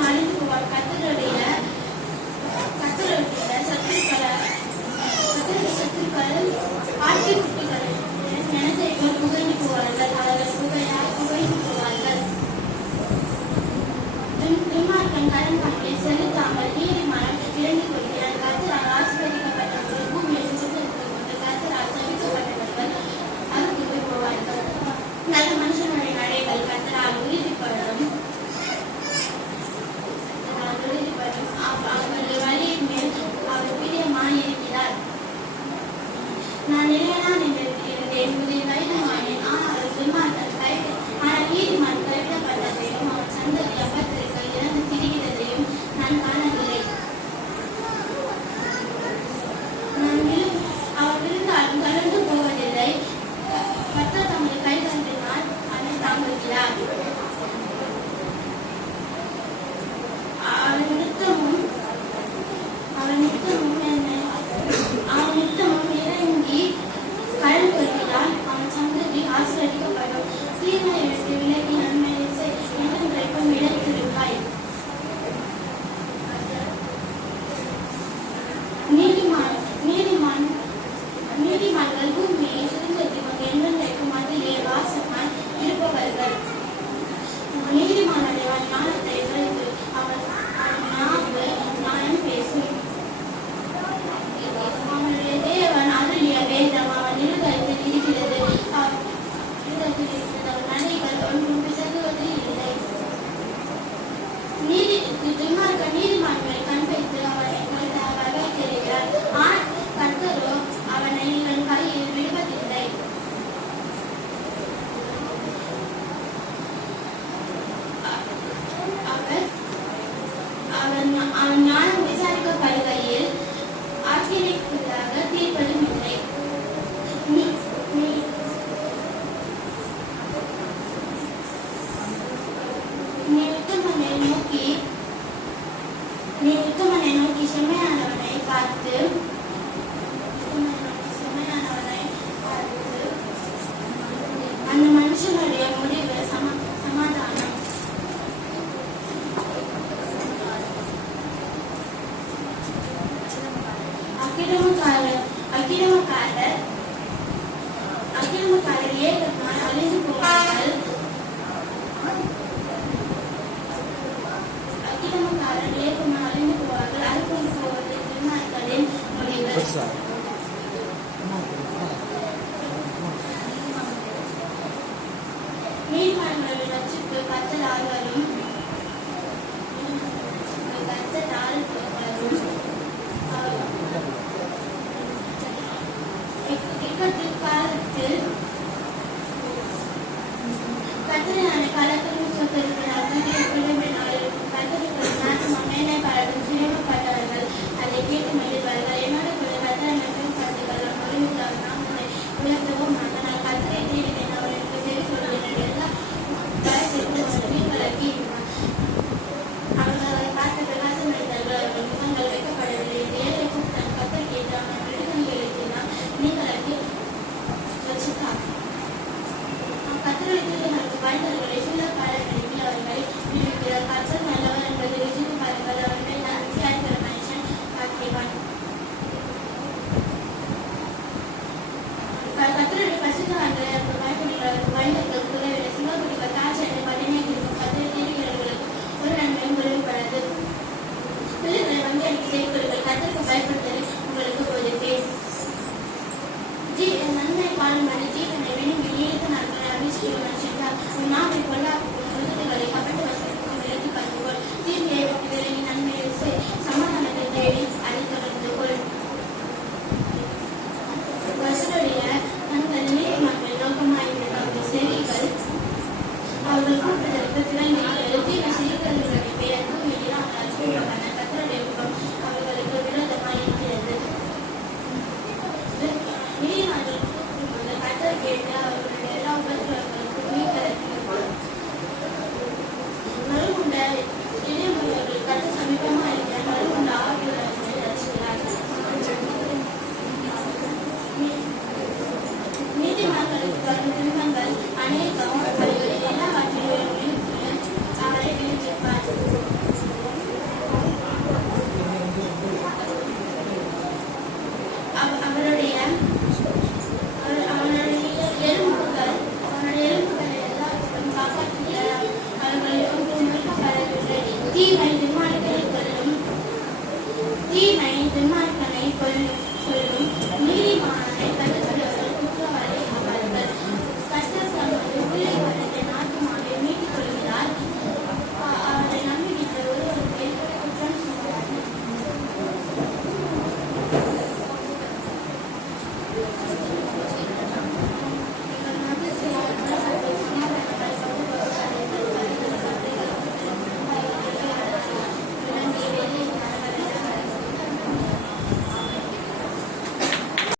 எல்லாரும் அழிந்து போவார். கர்த்தருடைய சத்துருக்கள் ஆட்டி குட்டிகள் நினைத்தவர்கள் புகைந்து போவார்கள். அவர்கள் புகைந்து போவார்கள். துன்மார்க்கன் கடன் பற்றி செலுத்தாமல் நீதிமான் இறங்கிக் கொள்கிறான். கர்த்தரால் ஆசீர்வதிக்கப்பட்டவர்கள் பூமியில் சுதந்திரத்துக் கொண்டு கர்த்தரால் சபிக்கப்பட்டவர்கள் அறுப்புண்டு போவார்கள். நல்ல மனுஷனுடைய நடைகள் கர்த்தரால் உறுதிப்படும். அவருடைய வழியின் மேல் அவர் பிரியமாயிருக்கிறார். நான் நிலையான் என்று இருந்தேன், முதல் வயதுமானேன். ஆனால் நீதிமான் கைவிடப்பட்டதையும் அவன் சந்ததி அப்பத்திற்கு இறந்து திரிகிறதையும் நான் காணவில்லை. அவர் விழுந்தாலும் கலந்து போவதில்லை. கர்த்தர் தமது கைகளினால் அதை தாங்குகிறார். அவன் நித்தமும் இறங்கி கடன் கொள்கிறான். அவன் சந்ததி ஆசீர்வதிக்கப்படும். தீமை விட்டு விலகி நன்மை என்றென்றைக்கும் நிலைத்திருப்பாய். நீதிமான்கள் பூமியை சுதந்திரத்துக் கொண்டு என்றென்றைக்கும் அதிலே வாசமாய் இருப்பவர்கள். நீதிமானுடைய ஞானத்தை வைத்து அவன் நாவு நியாயம் பேசும். அவனுடைய தேவன் அருளிய வேதம் அவன் இருதயத்தில் இருக்கிறது. அவன் நடைகள் ஒன்றும் பிசகுவது இல்லை. நீதிமான்களை கண் வைத்து அவனை வகை தெரிகிறார். கர்த்தரோ அவனை இவன் கையில் விடுவதில்லை. அவன் ஞானம் விசாரிக்கப்படுகையில் ஆச்சரியக்குள்ளாக தீர்ப்பதும் இல்லை. நீ உத்தமனை நோக்கி செம்மையானவனை பார்த்து அந்த மனுஷனுடைய முடிவு சமாதானம். தீமை